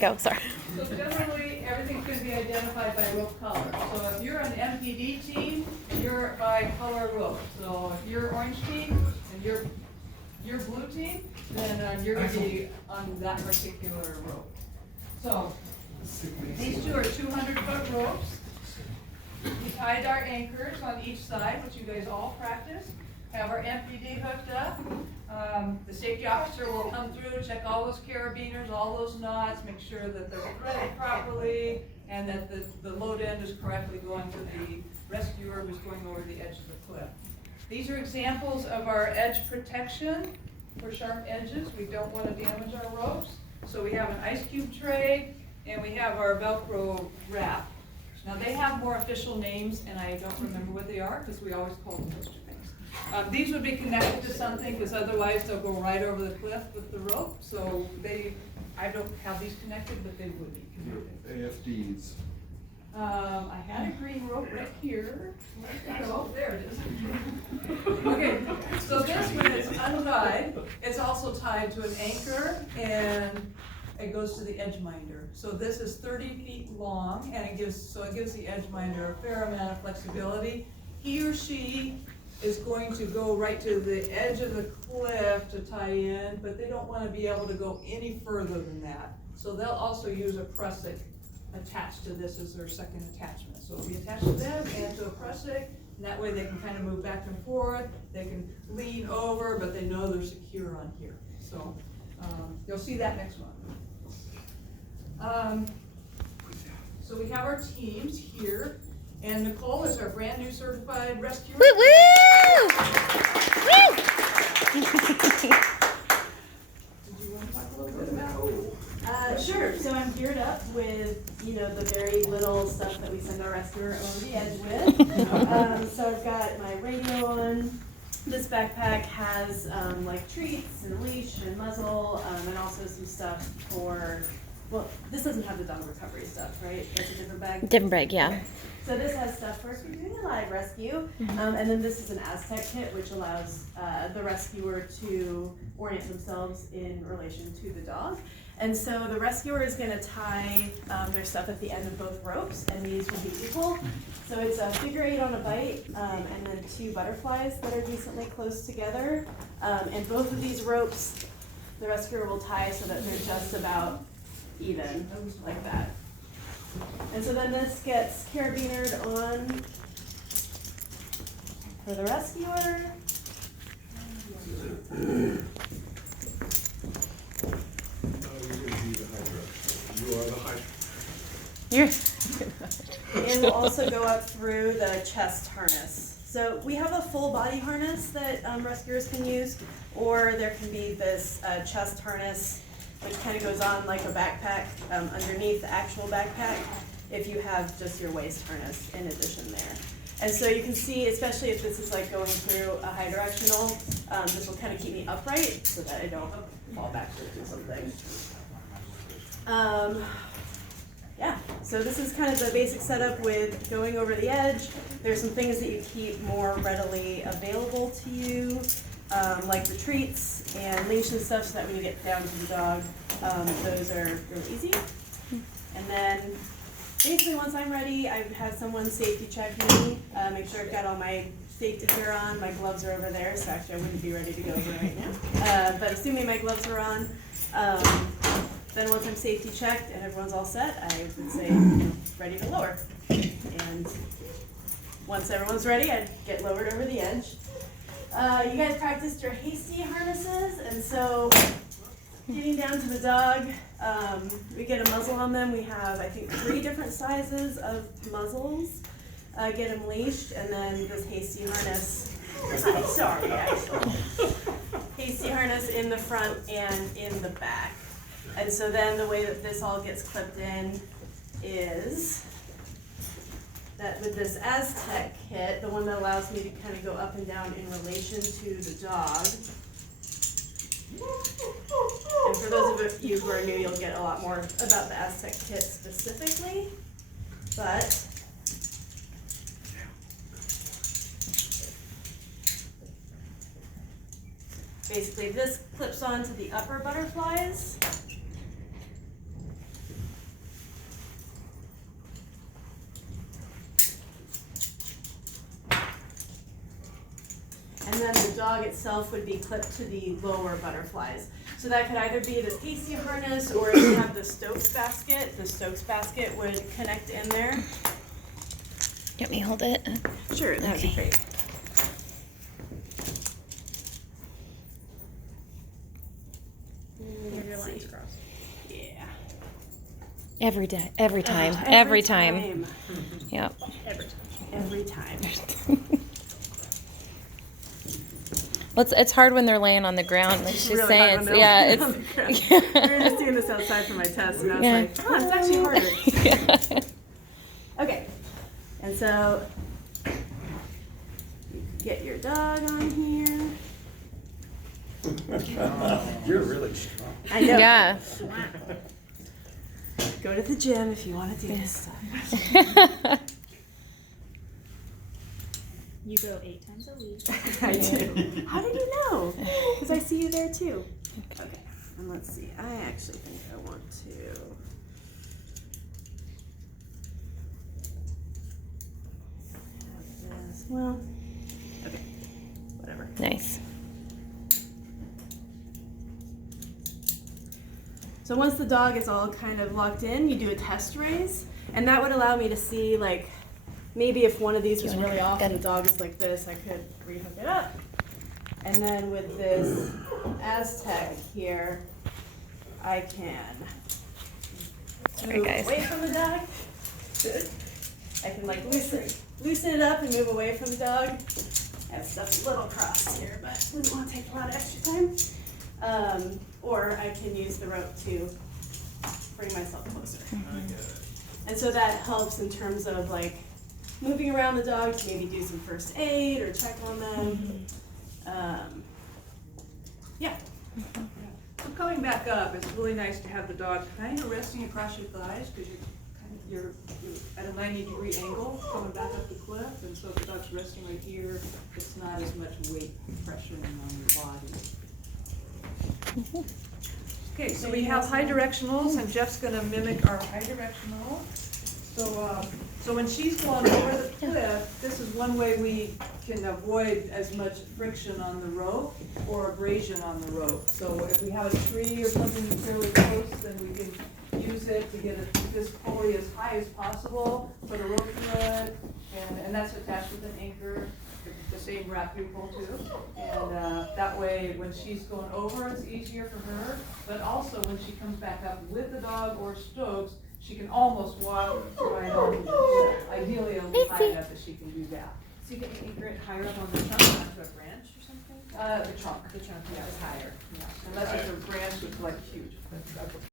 Go, sorry. So generally, everything's going to be identified by rope color. So if you're an MPD team, you're by color rope. So if you're orange team and you're blue team, then you're going to be on that particular rope. So these two are 200-foot ropes. We tied our anchors on each side, which you guys all practice. Have our MPD hooked up. The safety officer will come through, check all those carabiners, all those knots, make sure that they're threaded properly, and that the load end is correctly going to the rescuer who's going over the edge of the cliff. These are examples of our edge protection for sharp edges. We don't want to damage our ropes. So we have an ice cube tray, and we have our Velcro wrap. Now they have more official names, and I don't remember what they are because we always call them those two things. These would be connected to something because otherwise they'll go right over the cliff with the rope. So I don't have these connected, but they would be connected. AFDs. I had a green rope right here. Oh, there it is. Okay, so this when it's untied, it's also tied to an anchor and it goes to the edge minder. So this is 30 feet long and it gives the edge minder a fair amount of flexibility. He or she is going to go right to the edge of the cliff to tie in, but they don't want to be able to go any further than that. So they'll also use a prusik attached to this as their second attachment. So it'll be attached to them and to a prusik, and that way they can kind of move back and forth. They can lean over, but they know they're secure on here. So you'll see that next one. So we have our teams here. And Nicole is our brand new certified rescuer. Woo woo! Woo! Did you want to talk a little bit about? Sure. So I'm geared up with, the very little stuff that we send our rescuer over the edge with. So I've got my radio on. This backpack has like treats and a leash and muzzle, and also some stuff for. Well, this doesn't have the dog recovery stuff, right? That's a different bag. Different bag, yeah. Okay. So this has stuff for if you're doing a live rescue, and then this is an Aztec kit, which allows the rescuer to orient themselves in relation to the dog. And so the rescuer is going to tie their stuff at the end of both ropes, and these will be equal. So it's a figure 8 on a bite, and then 2 butterflies that are decently close together. And both of these ropes, the rescuer will tie so that they're just about even, like that. And so then this gets carabinered on for the rescuer. You are the Hydra. You're And we'll also go up through the chest harness. So we have a full body harness that rescuers can use, or there can be this chest harness which kind of goes on like a backpack underneath the actual backpack if you have just your waist harness in addition there. And so you can see, especially if this is like going through a high directional, this will kind of keep me upright so that I don't fall backwards or something. Yeah, so this is kind of the basic setup with going over the edge. There's some things that you keep more readily available to you, like the treats and leash and stuff, so that when you get down to the dog, those are really easy. And then basically once I'm ready, I have someone safety check me, make sure I've got all my safety gear on. My gloves are over there, so actually I wouldn't be ready to go over right now. But assuming my gloves are on, then once I'm safety checked and everyone's all set, I would say ready to lower. And once everyone's ready, I'd get lowered over the edge. You guys practiced your hasty harnesses, and so getting down to the dog, we get a muzzle on them. We have, I think, 3 different sizes of muzzles. Get them leashed, and then this hasty harness. Sorry, actually. Hasty harness in the front and in the back. And so then the way that this all gets clipped in is that with this Aztec kit, the one that allows me to kind of go up and down in relation to the dog. And for those of you who are new, you'll get a lot more about the Aztec kit specifically. But basically this clips onto the upper butterflies. then the dog itself would be clipped to the lower butterflies. So that could either be the pasty harness, or if you have the Stokes basket would connect in there. Let me hold it. Sure, that'd be Okay. great. Your lines crossed. Yeah. Every day, every time, Ugh, every time. Yep. Every time. Every time. Well, it's hard when they're laying on the ground. Like It's she's really hard saying, when it's, they're yeah, laying on the it's. ground. We were just doing this outside for my test, and I was Yeah. like, oh, it's actually harder. Yeah. Okay, and so you get your dog on here. You're really strong. I know. Yeah. Go to the gym if you want to do this stuff. You go 8 times a week. I do. How did you know? Because I see you there too. Okay, and let's see. I actually think I want to. Have this. Well, okay, whatever. Nice. So once the dog is all kind of locked in, you do a test raise, and that would allow me to see, like, maybe if one of these was really off and the dog is like this, I could rehook it up. And then with this Aztec here, I can Sorry, move guys. away from the dog. I can like loosen it up and move away from the dog. I have stuff a little crossed here, but wouldn't want to take a lot of extra time. Or I can use the rope to bring myself closer. And so that helps in terms of like moving around the dog to maybe do some first aid or check on them. Yeah. So coming back up, it's really nice to have the dog kind of resting across your thighs, because you're at a 90-degree angle coming back up the cliff, and so if the dog's resting right here, it's not as much weight pressure on your body. Okay, so we have high directionals, and Jeff's gonna mimic our high directional. So when she's going over the cliff, this is one way we can avoid as much friction on the rope or abrasion on the rope. So if we have a tree or something fairly close, then we can use it to get this pulley as high as possible, put a rope through it, and that's attached with an anchor, the same wrap we pull too. And that way, when she's going over, it's easier for her, but also when she comes back up with the dog or Stokes, she can almost walk right on the cliff. Ideally, it'll be high enough that she can do that. So you can anchor it higher up on the trunk, onto a branch or something? The trunk, yeah, is higher, yeah. Unless it's a branch that's like huge.